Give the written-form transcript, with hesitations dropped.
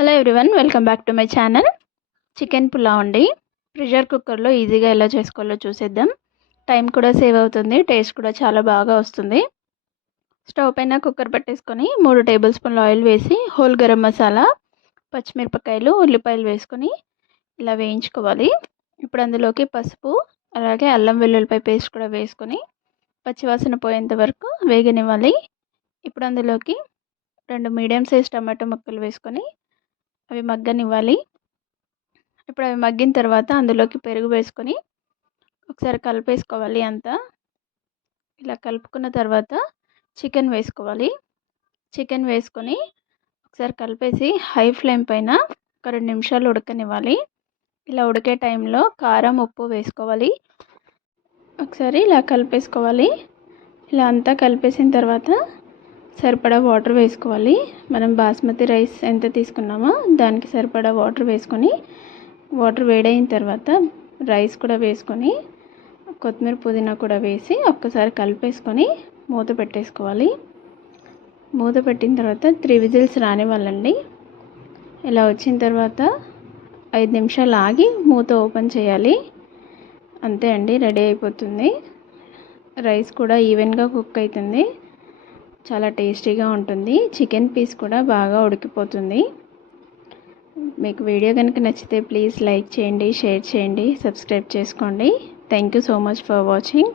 Hello everyone, welcome back to my channel. Chicken pulao అండి. Pressure కుక్కర్లో ఈజీగా ఎలా చేసుకోవాలో చూసేద్దాం. టైం కూడా సేవ్ అవుతుంది, టేస్ట్ కూడా చాలా బాగా వస్తుంది. స్టవ్ పైన కుక్కర్ పెట్టేసుకొని 3 టేబుల్ స్పూన్ల ఆయిల్ వేసి హోల్ గరం మసాలా, పచ్చిమిరపకాయలు, ఉల్లిపాయలు వేసుకొని ఇలా వేయించుకోవాలి. ఇప్పుడు అందులోకి పసుపు, అలాగే అల్లం వెల్లుల్లిపాయ పేస్ట్ కూడా వేసుకొని పచ్చివాసన పోయేంత వరకు వేగనివ్వాలి. ఇప్పుడు అందులోకి 2 మీడియం సైజ్ టమాటో ముక్కలు వేసుకొని అవి మగ్గనివ్వాలి. ఇప్పుడు అవి మగ్గిన తర్వాత అందులోకి పెరుగు వేసుకొని ఒకసారి కలిపేసుకోవాలి. అంతా ఇలా కలుపుకున్న తర్వాత చికెన్ వేసుకోవాలి. చికెన్ వేసుకొని ఒకసారి కలిపేసి హై ఫ్లేమ్ పైన ఒక 2 నిమిషాలు ఉడకనివ్వాలి. ఇలా ఉడికే టైంలో కారం, ఉప్పు వేసుకోవాలి. ఒకసారి ఇలా కలిపేసుకోవాలి. ఇలా అంతా కలిపేసిన తర్వాత సరిపడా వాటర్ వేసుకోవాలి. మనం బాస్మతి రైస్ ఎంత తీసుకున్నామో దానికి సరిపడా వాటర్ వేసుకొని, వాటర్ వేడైన తర్వాత రైస్ కూడా వేసుకొని కొత్తిమీర, పుదీనా కూడా వేసి ఒక్కసారి కలిపేసుకొని మూత పెట్టేసుకోవాలి. మూత పెట్టిన తర్వాత 3 విజిల్స్ రానివ్వాలండి. ఇలా వచ్చిన తర్వాత 5 నిమిషాలు ఆగి మూత ఓపెన్ చేయాలి. అంతే అండి, రెడీ అయిపోతుంది. రైస్ కూడా ఈవెన్గా కుక్ అవుతుంది, చాలా టేస్టీగా ఉంటుంది. చికెన్ పీస్ కూడా బాగా ఉడికిపోతుంది. మీకు వీడియో కనుక నచ్చితే ప్లీజ్ లైక్ చేయండి, షేర్ చేయండి, సబ్స్క్రైబ్ చేసుకోండి. Thank you so much for watching.